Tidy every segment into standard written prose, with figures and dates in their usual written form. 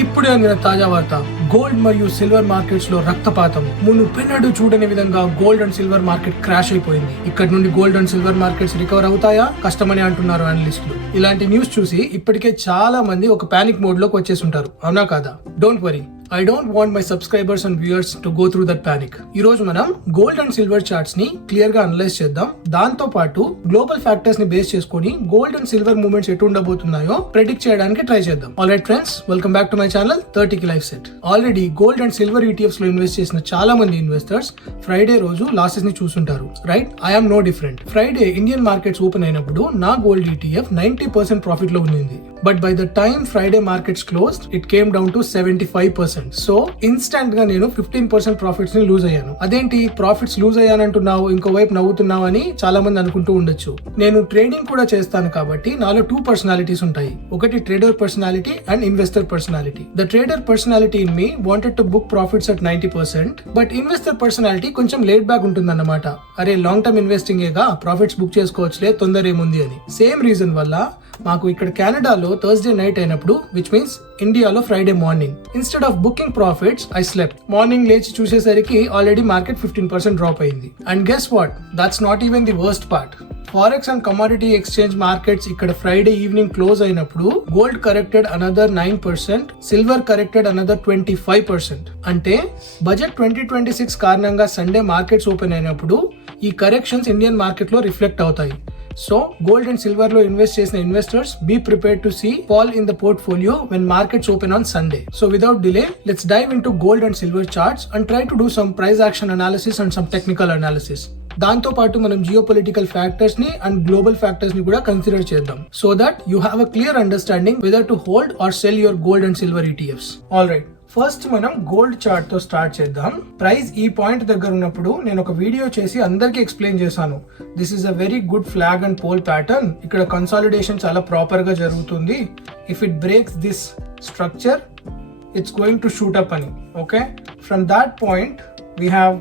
ఇప్పుడే అందిన తాజా వార్త. గోల్డ్ మరియు సిల్వర్ మార్కెట్స్ లో రక్తపాతం. మునుపెన్నడూ చూడని విధంగా gold and silver market crash అయిపోయింది. ఇక్కడ నుండి gold and silver markets recover అవుతాయా? కష్టమని అంటున్నారు అనలిస్టులు. ఇలాంటి న్యూస్ చూసి ఇప్పటికే చాలా మంది ఒక పానిక్ మోడ్ లోకి వచ్చేసి ఉంటారు. అవునా కాదా? Don't worry, I don't want my subscribers and viewers to go through that panic. ఈ రోజు మనం గోల్డ్ అండ్ సిల్వర్ చార్ట్స్ ని క్లియర్ గా అనలైజ్ చేద్దాం. దాంతో పాటు గ్లోబల్ ఫ్యాక్టర్స్ ని బేస్ చేసుకొని గోల్డ్ అండ్ సిల్వర్ మూవ్మెంట్స్ ఎటు ఉండబోతున్నాయో ప్రెడిక్ట్ చేయడానికి ట్రై చేద్దాం. Alright friends, welcome back to my channel 30కి life set. Already gold and silver ETFs లో ఇన్వెస్ట్ చేసిన చాలా మంది ఇన్వెస్టర్స్ ఫ్రైడే రోజు లాసెస్ ని చూసుంటారు, right? I am no different. Friday Indian markets open అయినప్పుడు నా గోల్డ్ ఈటీఎఫ్ 90% ప్రాఫిట్ లో ఉంది. But by the time Friday markets closed, it came down to 75%. So instant గా నేను 15% ప్రాఫిట్స్ ని లూజ్ అయ్యాను. అదేంటి ప్రాఫిట్స్ లూజ్ అయ్యానంటున్నావు, ఇంకోవైపు నవ్వుతున్నావు అని చాలా మంది అనుకుంటూ ఉండొచ్చు. నేను ట్రేడింగ్ కూడా చేస్తాను కాబట్టి నాలో 2 పర్సనాలిటీస్ ఉంటాయి. ఒకటి trader personality and investor personality. The trader personality in me wanted to book profits at 90%, but investor personality కొంచెం లేట్ బ్యాక్ ఉంటుందన్నమాట. అరే లాంగ్ టర్మ్ ఇన్వెస్టింగ్ ఏగా, ప్రాఫిట్స్ బుక్ చేసుకోవచ్చులే, తొందర ఏముంది అని. సేమ్ రీజన్ వల్ల మాకు ఇక్కడ కెనడాలో థర్స్డే నైట్ అయినప్పుడు, విచ్ మీన్స్ ఇండియాలో Friday morning, instead of booking profits I slept. Morning లేచి చూసేసరికి ఆల్రెడీ మార్కెట్ 15% డ్రాప్ అయింది. And guess what, that's not even the worst part. Forex and commodity exchange markets ఇక్కడ ఫ్రైడే ఈవినింగ్ క్లోజ్ అయినప్పుడు gold corrected another 9%, silver corrected another 25%. అంటే budget 2026 కారణంగా Sunday markets open అయినప్పుడు ఈ corrections Indian market లో reflect అవుతాయి. So gold and silver లో invest చేసిన investors be prepared to see fall in the portfolio when markets open on Sunday. So without delay, let's dive into gold and silver charts and try to do some price action analysis and some technical analysis. దాంతో పాటు మనం geopolitical factors ని and global factors ని కూడా consider చేద్దాం, so that you have a clear understanding whether to hold or sell your gold and silver ETFs. All right, first మనం gold chart తో start చేద్దాం. ప్రైస్ ఈ పాయింట్ దగ్గర ఉన్నప్పుడు నేను ఒక వీడియో చేసి అందరికి ఎక్స్ప్లెయిన్ చేశాను. This is a very good flag and pole pattern. ఇక్కడ కన్సాలిడేషన్ చాలా ప్రాపర్ గా జరుగుతుంది. If it breaks this structure, it's going to shoot up అని. Okay, from that point we have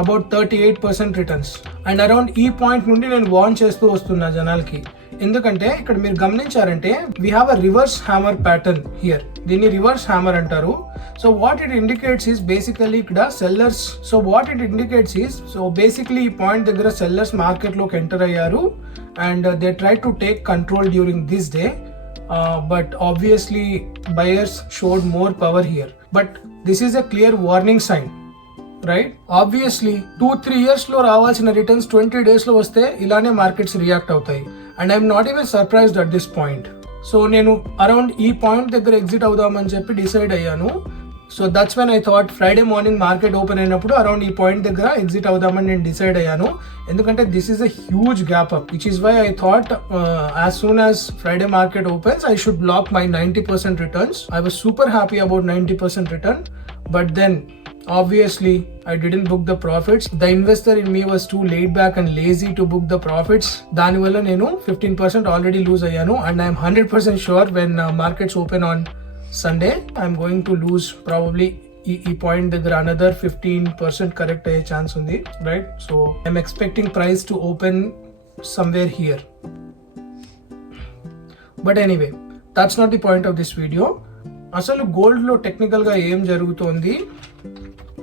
about 38% returns. And around ఈ point నుండి నేను warn చేస్తూ వస్తున్నా జనాలకి. ఎందుకంటే ఇక్కడ మీరు గమనించారంటే we have a reverse hammer pattern here. దీన్ని రివర్స్ హ్యామర్ అంటారు. So what it indicates is basically ఇక్కడ sellers. So what it indicates is, so basically ఈ పాయింట్ దగ్గర సెల్లర్స్ మార్కెట్ లోకి ఎంటర్ అయ్యారు and they try to take control during this day. But obviously buyers showed more power here. But this is a clear warning sign, right? Obviously 2-3 years లో రావాల్సిన returns 20 days లో వస్తే ఇలానే markets react అవుతాయి. And I'm not even surprised at this point. So నేను around ఈ point దగ్గర exit అవుదామని చెప్పి డిసైడ్ అయ్యాను. So that's when I thought Friday morning market open అయినప్పుడు అరౌండ్ ఈ పాయింట్ దగ్గర ఎగ్జిట్ అవుదామని నేను డిసైడ్ అయ్యాను. ఎందుకంటే this is a huge gap up, which is why I thought as soon as Friday market opens I should block my 90% returns. I was super happy about 90% return. But then obviously I didn't book the profits. The investor in me was too laid back and lazy to book the profits. దాని వల్ల నేను 15% already lose అయ్యాను. And I'm 100% sure when markets open on Sunday I'm going to lose probably ఈ point దగ్గర another 15% correct అయ్యే chance ఉంది, right? So I'm expecting price to open somewhere here. But anyway, that's not the point of this video. అసలు gold లో technical గా ఏం జరుగుతోంది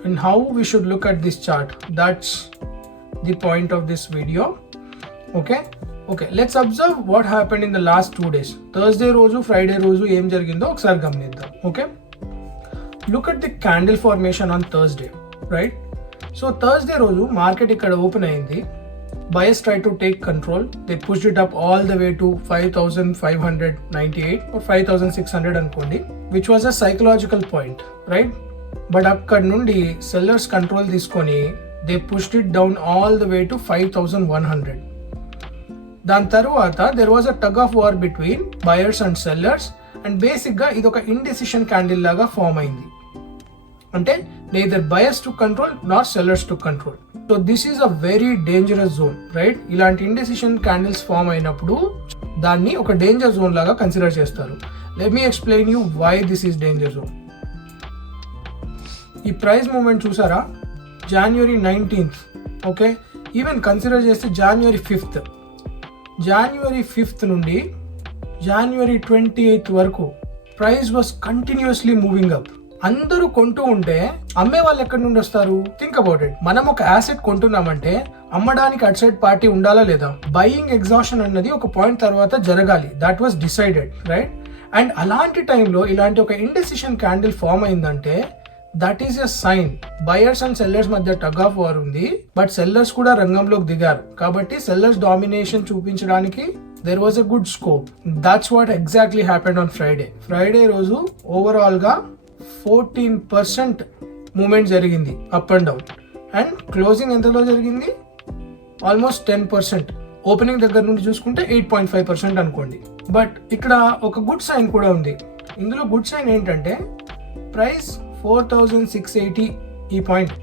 and how we should look at this chart, that's the point of this video. Okay, let's observe what happened in the last 2 days. Thursday రోజు Friday రోజు ఏం జరిగిందో ఒకసారి గమనిద్దాం. Okay, look at the candle formation on Thursday, right? So Thursday రోజు market ఇక్కడ open అయింది. Buyers try to take control. They pushed it up all the way to 5,598 or 5,600 అనుకోండి, which was a psychological point, right? But అక్కడ నుండి sellers control తీసుకొని they pushed it down all the way to 5,100. దాని తర్వాత there was a tug of war between buyers and sellers. And basic గా ఇది ఒక indecision candle లాగా form అయింది. అంటే neither buyers took control nor sellers took control. So this is a very dangerous zone, right? ఇలాంటి indecision candles form అయినప్పుడు దాన్ని ఒక డేంజర్ జోన్ లాగా కన్సిడర్ చేస్తారు. Let me explain you why this is danger zone. ఈ price movement చూసారా? January 19th, okay, even consider చేస్తే January 5th నుండి January 28th వరకు price was continuously moving up. అందరూ కొంటూ ఉంటే అమ్మే వాళ్ళు ఎక్కడి నుండి వస్తారు? Think about it. మనం ఒక యాసెట్ కొంటున్నామంటే అమ్మడానికి అటు సైడ్ పార్టీ ఉండాలా లేదా? బయింగ్ ఎగ్జాషన్ అన్నది ఒక పాయింట్ తర్వాత జరగాలి. That was decided, right? And అలాంటి టైంలో ఇలాంటి ఒక ఇండెసిషన్ క్యాండిల్ ఫామ్ అయిందంటే that is a sign buyers and sellers మధ్య టగ్ ఆఫ్ వార్ ఉంది. బట్ సెల్లర్స్ కూడా రంగంలోకి దిగారు కాబట్టి సెల్లర్స్ డామినేషన్ చూపించడానికి there was a good scope. That's what exactly happened on Friday రోజు ఓవరాల్ గా 14% మూమెంట్ జరిగింది up and down. And closing ఎంతలో జరిగింది? ఆల్మోస్ట్ 10%. ఓపెనింగ్ దగ్గర నుండి చూసుకుంటే 8.5% అనుకోండి. బట్ ఇక్కడ ఒక గుడ్ సైన్ కూడా ఉంది. ఇందులో గుడ్ సైన్ ఏంటంటే ప్రైస్ 4,680 ఈ పాయింట్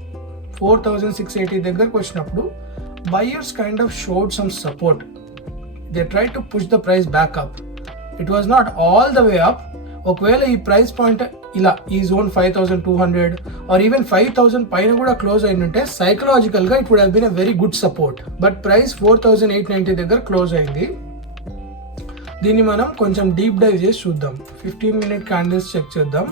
4,680 దగ్గరకు వచ్చినప్పుడు buyers kind of showed some support. They tried to push the price back up. It was not all the way up. ఒకవేళ ఈ ప్రైస్ పాయింట్ ఇలా ఈ జోన్ 5,200 ఆర్ ఈవెన్ 5,000 పైన కూడా క్లోజ్ అయిందంటే సైకలాజికల్ గా it would have been a very good support. But price 4,890 దగ్గర close అయింది. దీన్ని మనం కొంచెం డీప్ డైవ్ చేసి చూద్దాం. 15-minute క్యాండిల్స్ చెక్ చేద్దాం.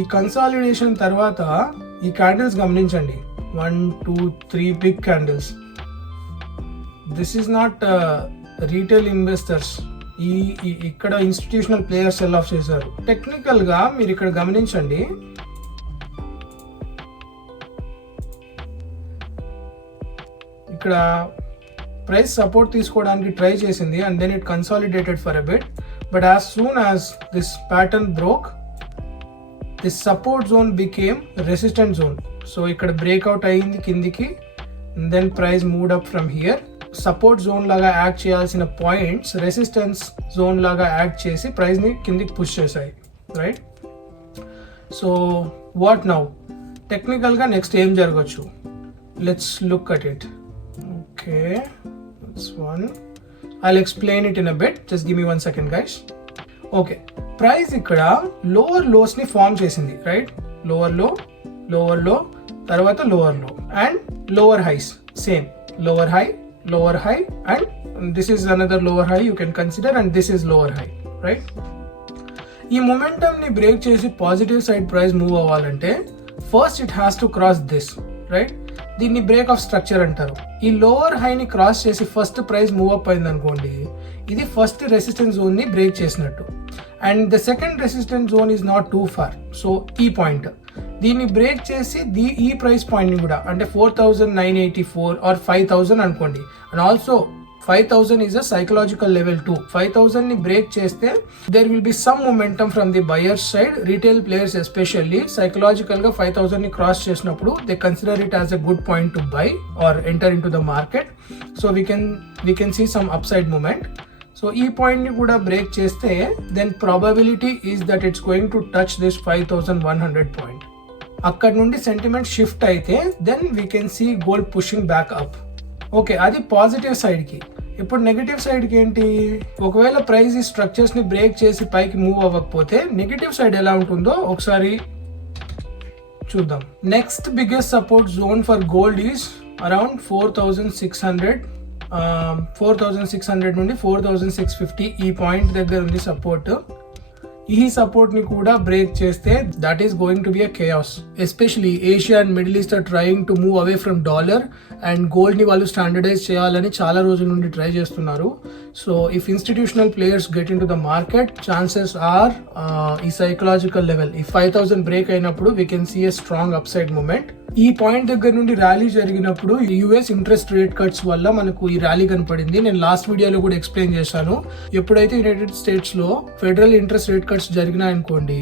ఈ కన్సాలిడేషన్ తర్వాత ఈ క్యాండిల్స్ గమనించండి. 1, 2, 3 big candles. This is not retail investors. ఇక్కడ ఇన్స్టిట్యూషనల్ ప్లేయర్స్ సెల్ ఆఫ్ చేశారు. టెక్నికల్ గా మీరు ఇక్కడ గమనించండి. ఇక్కడ ప్రైస్ సపోర్ట్ తీసుకోవడానికి ట్రై చేసింది and then it consolidated for a bit. But as soon as this pattern broke, this support zone became resistant zone. So ఇక్కడ బ్రేక్అవుట్ అయ్యింది కిందికి. Then price moved up from here. Support zone లాగా act చేయాల్సిన points resistance zone లాగా act చేసి price ని కిందికి push చేశాయి, right? So what now? Technical గా నెక్స్ట్ ఏం జరగచ్చు? Let's look at it. Okay, that's one. I'll explain it in a bit. Just give me 1 second, guys. Okay, price ఇక్కడ lower lows ని form చేసింది, right? Lower low తర్వాత lower low and lower highs. Same lower high and this is another lower high you can consider and this is lower high, right? ఈ momentum ని break చేసి positive side price move అవ్వాలంటే first it has to cross this, right? దీన్ని break of structure అంటారు. ఈ లోవర్ హై ని క్రాస్ చేసి ఫస్ట్ ప్రైస్ మూవ్ అప్ అయింది అనుకోండి, ఇది ఫస్ట్ రెసిస్టెన్స్ జోన్ ని బ్రేక్ చేసినట్టు. And the second resistance zone is not too far. So ఈ పాయింట్ దీన్ని బ్రేక్ చేసి ఈ ప్రైస్ పాయింట్ ని కూడా అంటే 4,984 ఆర్ 5,000 అనుకోండి. And also 5,000 is a psychological level too. 5,000 ని బ్రేక్ చేస్తే there will be some momentum from the buyers side. Retail players especially psychological గా 5,000 ని క్రాస్ చేసినప్పుడు they consider it as a good point to buy or enter into the market. So we can see some upside moment. So ఈ point ని కూడా break చేస్తే then probability is that it's going to touch this 5,100 point. అక్కడ నుండి sentiment shift అయితే then we can see gold pushing back up. Okay, అది positive side కి. ఇప్పుడు నెగటివ్ సైడ్ కి ఏంటి? ఒకవేళ ప్రైస్ ఈ స్ట్రక్చర్స్ ని బ్రేక్ చేసి పైకి మూవ్ అవ్వకపోతే నెగటివ్ సైడ్ ఎలా ఉంటుందో ఒకసారి చూద్దాం. Next biggest support zone for gold is around 4,600 నుండి 4,650 ఈ పాయింట్ దగ్గర ఉంది సపోర్ట్. ఈ సపోర్ట్ ని కూడా బ్రేక్ చేస్తే that is going to be a chaos. Especially Asia and Middle East are trying to move away from dollar and gold ని వాళ్ళు స్టాండర్డైజ్ చేయాలని చాలా రోజుల నుండి ట్రై చేస్తున్నారు. So if institutional players get in to the market, chances are ఈ psychological level ఈ 5,000 break అయినప్పుడు we can see a strong up side movement. ఈ పాయింట్ దగ్గర నుండి ర్యాలీ జరిగినప్పుడు యుఎస్ ఇంట్రెస్ట్ రేట్ కట్స్ వల్ల మనకు ఈ ర్యాలీ కనపడింది. నేను లాస్ట్ వీడియోలో కూడా ఎక్స్ప్లెయిన్ చేశాను. ఎప్పుడైతే యునైటెడ్ స్టేట్స్ లో ఫెడరల్ ఇంట్రెస్ట్ రేట్ కట్స్ జరిగినాయనుకోండి,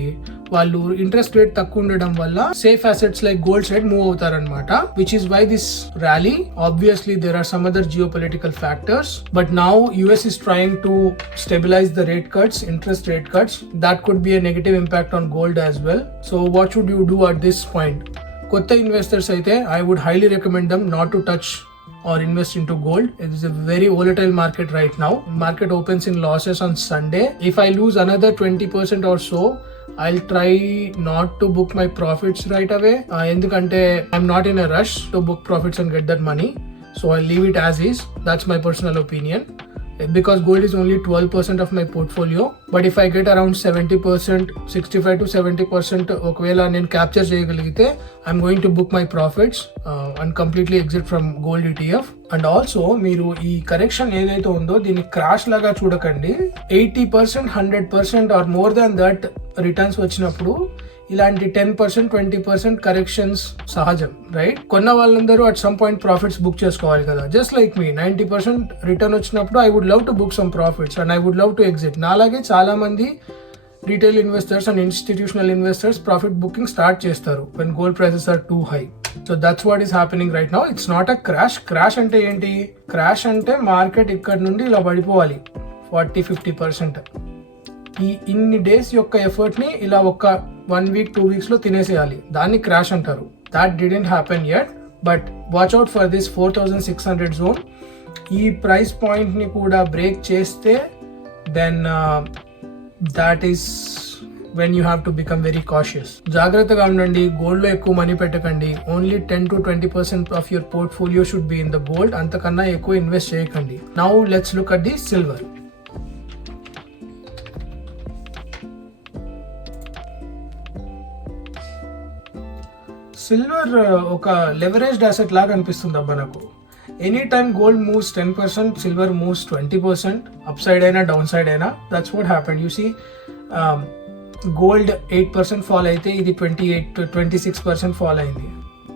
వాళ్ళు ఇంట్రెస్ట్ రేట్ తక్కువ ఉండడం వల్ల safe assets like gold side move అవుతారనమాట. Which is why this rally. Obviously there are some other geopolitical factors, but now US is trying to stabilize the rate cuts, interest rate cuts. That could be a negative impact on gold as well. So what should you do at this point? కొత్త investors అయితే I would highly recommend them not to touch or invest into gold. It is a very volatile market right now. Market opens in losses on Sunday. If I lose another 20% or so, I'll try not to book my profits right away. ఎందుకంటే I'm not in a rush to book profits and get that money. So I'll leave it as is. That's my personal opinion. Because gold is only 12% of my portfolio, but if I get around 70%, 65 to 70% ఒకవేళ నేను capture చేయగలిగితే I'm going to book my profits and completely exit from gold ETF. And also మీరు ఈ correction ఏదైతే ఉందో దీన్ని crash లాగా చూడకండి. 80%, 100% or more than that returns వచ్చినప్పుడు ఇలాంటి 10%, 20% కరెక్షన్స్ సహజం, రైట్? కొన్న వాళ్ళందరూ at some point profits book చేసుకోవాలి కదా. జస్ట్ లైక్ మీ 90% రిటర్న్ వచ్చినప్పుడు I would love to book some profits and I would love to exit. నాలాగే చాలా మంది retail investors and institutional investors profit booking start చేస్తారు when gold prices are too high. So that's what is happening right now. It's not a crash. Crash అంటే ఏంటి? Crash అంటే market ఇక్కడ నుండి ఇలా పడిపోవాలి 40-50%. ఈ ఇన్ని డేస్ యొక్క ఎఫర్ట్ ని ఇలా ఒక 1 week 2 weeks లో తినేసేయాలి, దాన్ని క్రాష్ అంటారు. That didn't happen yet, but watch out for this 4600 zone. ఈ ప్రైస్ పాయింట్ ని కూడా బ్రేక్ చేస్తే then that is when you have to become very cautious. జాగ్రత్తగా ఉండండి, గోల్డ్ లో ఎక్కువ మనీ పెట్టకండి. Only 10-20% of your portfolio should be in the gold. అంతకన్నా ఎక్కువ ఇన్వెస్ట్ చేయకండి. Now let's look at the silver. Silver ఒక లెవరేజ్డ్ అసెట్ లాగా అనిపిస్తుంది అబ్బా నాకు. Any time gold moves 10%, silver moves 20%, up side అయినా డౌన్ సైడ్ అయినా. That's what happened. You see gold 8% fall అయితే ఇది 28-26% ఫాల్ అయింది.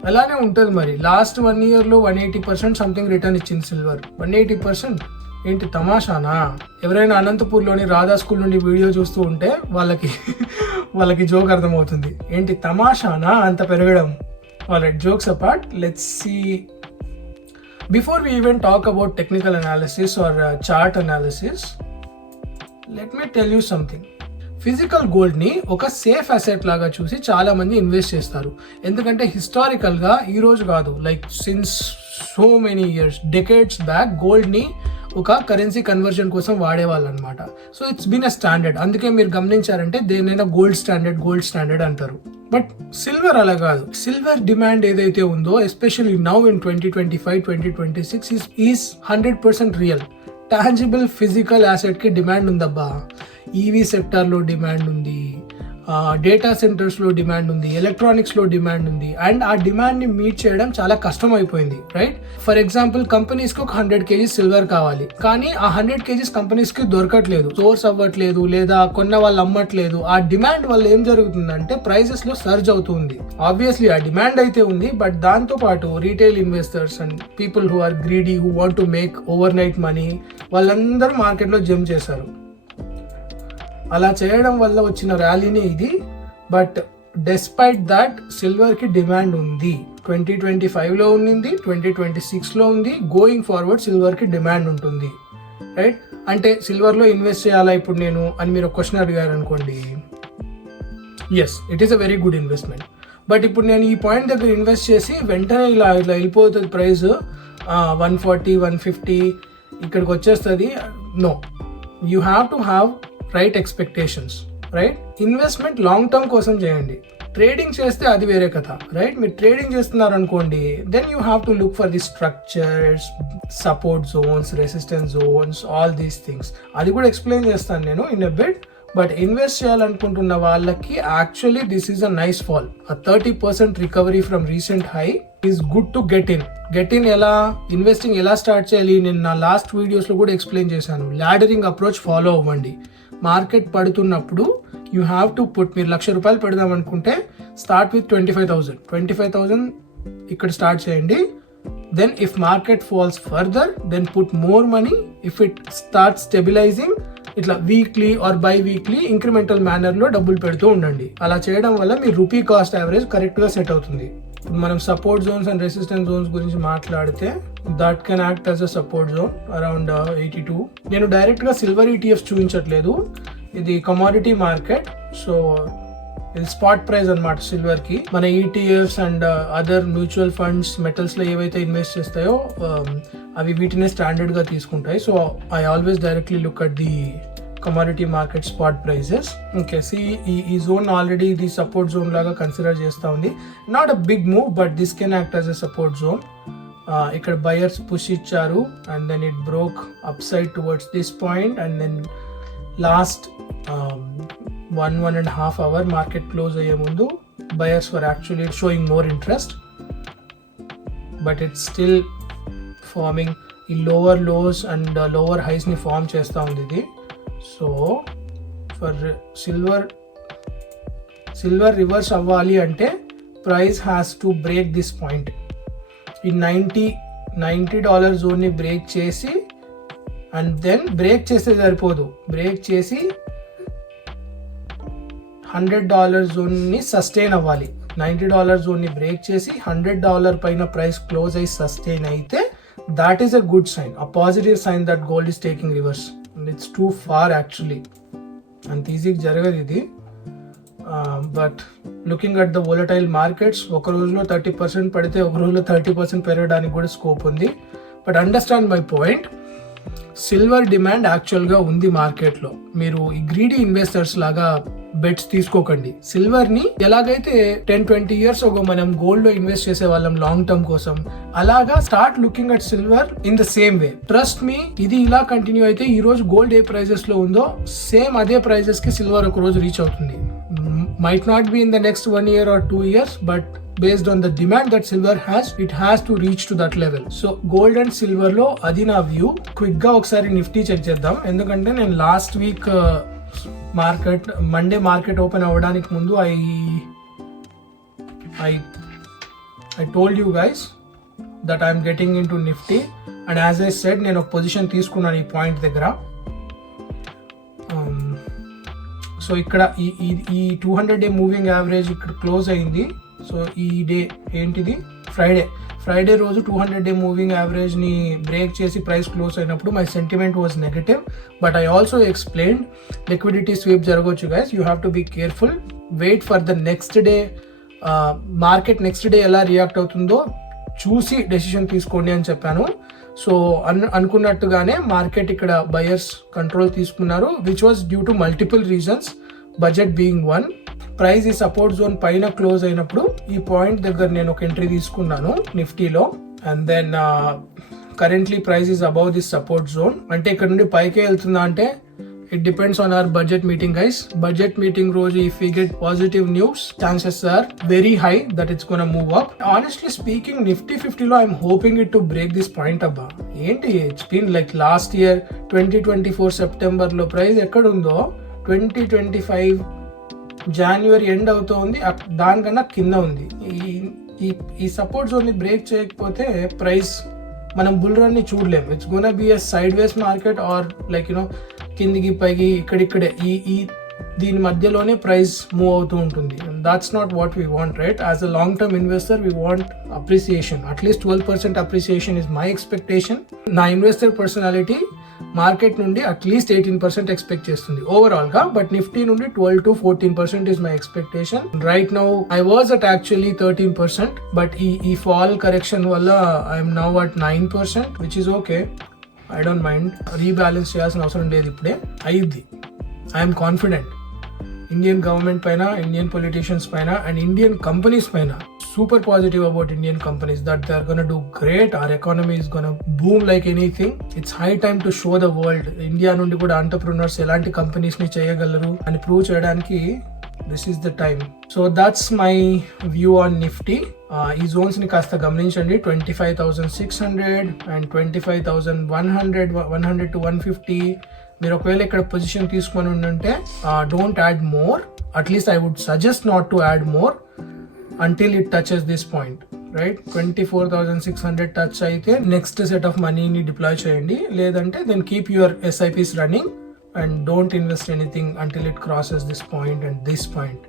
అలానే ఉంటుంది మరి. లాస్ట్ 1 year లో 180% సంథింగ్ రిటర్న్ ఇచ్చింది సిల్వర్. 180% ఏంటి తమాషానా? ఎవరైనా అనంతపూర్లోని రాధా స్కూల్ నుండి వీడియో చూస్తూ ఉంటే వాళ్ళకి జోక్ అర్థమవుతుంది. ఏంటి తమాషానా అంత పెరగడం? Alright, jokes apart, let's see. Before we even talk about technical analysis or chart analysis, let me tell you something. Physical gold ని ఒక సేఫ్ అసెట్ లాగా చూసి చాలా మంది ఇన్వెస్ట్ చేస్తారు. ఎందుకంటే హిస్టారికల్ గా ఈ రోజు కాదు, like since so many years, decades back gold ని ఒక కరెన్సీ కన్వర్జన్ కోసం వాడేవాళ్ళు అనమాట. So it's been a standard. అందుకే మీరు గమనించారంటే దేనైనా గోల్డ్ స్టాండర్డ్ అంటారు. బట్ సిల్వర్ అలా కాదు. సిల్వర్ డిమాండ్ ఏదైతే ఉందో especially now in 2025-2026 is 100% real. Tangible physical asset కి డిమాండ్ ఉందబ్బా. ఈవీ సెక్టార్ లో డిమాండ్ ఉంది, డేటా సెంటర్స్ లో డిమాండ్ ఉంది, ఎలక్ట్రానిక్స్ లో డిమాండ్ ఉంది. అండ్ ఆ డిమాండ్ ని మీట్ చేయడం చాలా కష్టం అయిపోయింది, రైట్? ఫర్ ఎగ్జాంపుల్ కంపెనీస్ కి ఒక 100 kgs సిల్వర్ కావాలి, కానీ ఆ 100 kgs కంపెనీస్ కి దొరకట్లేదు, సోర్స్ అవ్వట్లేదు, లేదా కొన్న వాళ్ళు అమ్మట్లేదు. ఆ డిమాండ్ వల్ల ఏం జరుగుతుందంటే ప్రైసెస్ లో సర్జ్ అవుతుంది. ఆబ్వియస్లీ ఆ డిమాండ్ అయితే ఉంది, బట్ దాంతో పాటు retail investors and people who are greedy, who want to make overnight money, వాళ్ళందరూ మార్కెట్ లో జంప్ చేశారు. అలా చేయడం వల్ల వచ్చిన ర్యాలీనే ఇది. బట్ డెస్పైట్ దాట్ సిల్వర్ కి డిమాండ్ ఉంది. 2025 లో ఉంది, 2026 లో ఉంది. గోయింగ్ ఫార్వర్డ్ సిల్వర్ కి డిమాండ్ ఉంటుంది, రైట్? అంటే సిల్వర్ లో ఇన్వెస్ట్ చేయాలా ఇప్పుడు నేను అని మీరు ఒక క్వశ్చన్ అడిగారు అనుకోండి, yes, it is a very good investment. But ఇప్పుడు నేను ఈ పాయింట్ దగ్గర ఇన్వెస్ట్ చేసి వెంటనే ఇలా వెళ్ళిపోతుంది ప్రైస్ 140-150 ఇక్కడికి వచ్చేస్తుంది. No, you have to have right expectations, right? Investment long term కోసం చేయండి. ట్రేడింగ్ చేస్తే అది వేరే కథ, రైట్? మీరు ట్రేడింగ్ చేస్తున్నారు అనుకోండి, then you have to look for the structures, support zones, resistance zones, all these things. అది కూడా ఎక్స్ప్లెయిన్ చేస్తాను నేను in a bit. But invest చేయాలనుకుంటున్న వాళ్ళకి actually this is a nice fall. A 30% recovery from recent high is good to get in. ఎలా investing ఎలా start చేయాలి నేను నా లాస్ట్ వీడియోస్ లో కూడా ఎక్స్ప్లెయిన్ చేశాను. లాడరింగ్ అప్రోచ్ ఫాలో అవ్వండి. మార్కెట్ పడుతున్నప్పుడు యూ హ్యావ్ టు పుట్, మీరు 1,00,000 రూపాయలు పెడదాం అనుకుంటే స్టార్ట్ విత్ 25,000 ఇక్కడ స్టార్ట్ చేయండి. Then if market falls further then put more money. If it start stabilising, ఇట్లా weekly or biweekly incremental manner లో డబ్బులు పెడుతూ ఉండండి. అలా చేయడం వల్ల మీ రూపీ కాస్ట్ యావరేజ్ కరెక్ట్ గా సెట్ అవుతుంది. మనం support zones and resistance zones గురించి మాట్లాడితే that can act as a support zone around 82. నేను డైరెక్ట్ గా సిల్వర్ ETFs చూపించట్లేదు, ఇది కమోడిటీ మార్కెట్. సో ఇది స్పాట్ ప్రైస్ అన్నమాట సిల్వర్ కి. మన ETFs and other mutual funds metals లో ఏవైతే ఇన్వెస్ట్ చేస్తాయో అవి వీటినే స్టాండర్డ్ గా తీసుకుంటాయి. So I always directly look at the commodity market spot prices. Okay, see ఈ జోన్ ఆల్రెడీ ఇది సపోర్ట్ జోన్ లాగా కన్సిడర్ చేస్తూ ఉంది. Not a big move, but this can act as a support zone. ఇక్కడ buyers push ఇచ్చారు and then it broke upside towards this point and then last 1.5 hour market close అయ్యే ముందు buyers were actually showing more interest, but it's still forming ఈ lower lows and lower హైస్ని form చేస్తూ ఉంది ఇది. So for silver reverse అవ్వాలి అంటే price has to break this point. ఈ $90 జోన్ని బ్రేక్ చేసి అండ్ దెన్ బ్రేక్ చేస్తే సరిపోదు, బ్రేక్ చేసి $100 జోన్ని సస్టైన్ అవ్వాలి. $90 జోన్ని బ్రేక్ చేసి $100 పైన ప్రైస్ క్లోజ్ అయ్యి సస్టైన్ అయితే that is a good sign, a positive sign that gold is taking reverse. And it's too far actually, అంత ఈజీగా జరగదు ఇది. But looking at the volatile markets, ఒక రోజులో 30% పడితే ఒక రోజులో 30% పెరగడానికి కూడా స్కోప్ ఉంది. But understand my point, silver demand యాక్చువల్గా ఉంది మార్కెట్లో. మీరు ఈ గ్రీడీ ఇన్వెస్టర్స్ లాగా బెట్స్ తీసుకోకండి. సిల్వర్ ని ఎలాగైతే 10-20 years ago మనం గోల్డ్ లో ఇన్వెస్ట్ చేసే వాళ్ళం లాంగ్ టర్మ్ కోసం, అలాగా start looking at silver in the same way. Trust me, ఇది ఇలా కంటిన్యూ అయితే ఈ రోజు గోల్డ్ ఏ ప్రైజెస్ లో ఉందో సేమ్ అదే ప్రైజెస్ కి సిల్వర్ ఒక రోజు రీచ్ అవుతుంది. Might not be in the next 1 year or 2 years, but based on the demand that silver has, it has to reach to that level. So gold and silver లో అది నా view. Quick గా ఒకసారి Nifty check చేద్దాం, ఎందుకంటే నేను last week Monday market open అవ్వడానికి ముందు I told you guys that I'm getting into Nifty, and as I said నేను ఒక పొజిషన్ తీసుకున్నాను ఈ పాయింట్ దగ్గర. సో ఇక్కడ ఈ 200-day మూవింగ్ యావరేజ్ ఇక్కడ క్లోజ్ అయింది. సో ఈ డే ఏంటిది, ఫ్రైడే రోజు 200-day మూవింగ్ యావరేజ్ ని బ్రేక్ చేసి ప్రైస్ క్లోజ్ అయినప్పుడు my sentiment was negative. But I also explained liquidity sweep జరగవచ్చు guys, you have to be careful, wait for the next day. Market next day ఎలా react అవుతుందో చూసి decision తీసుకోండి అని చెప్పాను. సో అనుకున్నట్టుగానే మార్కెట్ ఇక్కడ బయర్స్ కంట్రోల్ తీసుకున్నారు, which was due to multiple reasons, budget being one. Price ఈ సపోర్ట్ జోన్ పైన క్లోజ్ అయినప్పుడు ఈ పాయింట్ దగ్గర నేను ఒక ఎంట్రీ తీసుకున్నాను నిఫ్టీలో. And then currently price is above this support zone. అంటే ఇక్కడ నుండి పైకే వెళ్తుందా అంటే it depends on our budget meeting guys. Budget meeting రోజు if we get positive news, chances are very high that it's gonna move up. Honestly speaking Nifty 50లో I'm hoping it to break this point. అబ్బా ఏంటి, it's been like last year 2024 సెప్టెంబర్లో price ఎక్కడుందో 2025 January end అవుతుంది, దానికన్నా కింద ఉంది. ఈ సపోర్ట్ జోన్ ని బ్రేక్ చేయకపోతే ప్రైస్ మనం బుల్ రన్ ని చూడలేము. It's gonna be a sideways market or like కిందికి పైకి ఇక్కడిక్కడే ఈ దీని మధ్యలోనే ప్రైస్ మూవ్ అవుతూ ఉంటుంది. That's not what we want, right? As a long term investor we want appreciation. At least 12% appreciation is my expectation. నా ఇన్వెస్టర్ పర్సనాలిటీ మార్కెట్ నుండి at least 18% expect చేస్తుంది ఓవరాల్ గా, బట్ నిఫ్టీ నుండి 12 to 14% is my expectation. Right now I was at actually 13%, but ఈ fall correction వల్ల I'm now at 9%, which is okay. I don't mind, rebalance చేయాల్సిన అవసరం లేదు, ఇప్పుడే అయ్యిద్ది. ఐఎమ్ కాన్ఫిడెంట్ ఇండియన్ గవర్నమెంట్ పైన, ఇండియన్ పొలిటీషియన్స్ పైన అండ్ ఇండియన్ కంపెనీస్ పైన. Super positive about Indian companies that they are going to do great. Our economy is going to boom like anything. It's high time to show the world India నుండి కూడా entrepreneurs ఎలాంటి companies ని చేయగలరు అని prove చేయడానికి this is the time. So that's my view on Nifty. ఈ Jones ని కాస్త గమనించండి, 25,600 and 25,100, 100 to 150. మీరు ఒకవేళ ఇక్కడ పొజిషన్ తీసుకొని ఉంటే don't add more. At least I would suggest not to add more until it touches this point, right? 24,600 touch అయితే నెక్స్ట్ సెట్ ఆఫ్ మనీని డిప్లాయ్ చేయండి, లేదంటే then keep your SIPs running and don't invest anything until it crosses this point and this point.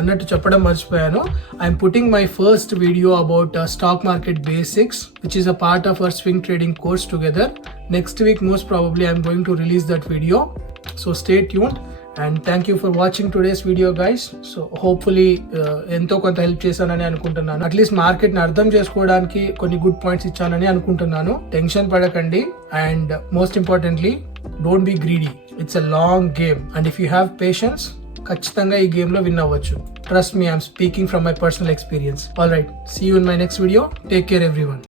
అన్నట్టు చెప్పడం మర్చిపోయాను. I'm putting my first video about stock market basics which is a part of our swing trading course together. Next week most probably I'm going to release that video. So stay tuned and thank you for watching today's video guys. So hopefully ఎంతో కొంత help చేశానని అనుకుంటున్నాను. At least market ని అర్థం చేసుకోవడానికి కొన్ని good points ఇచ్చానని అనుకుంటున్నాను. టెన్షన్ పడకండి and most importantly don't be greedy. It's a long game and if you have patience ఖచ్చితంగా ఈ గేమ్ లో విన్ అవ్వచ్చు. Trust me, I'm speaking from my personal experience. All right, see you in my next video. Take care everyone.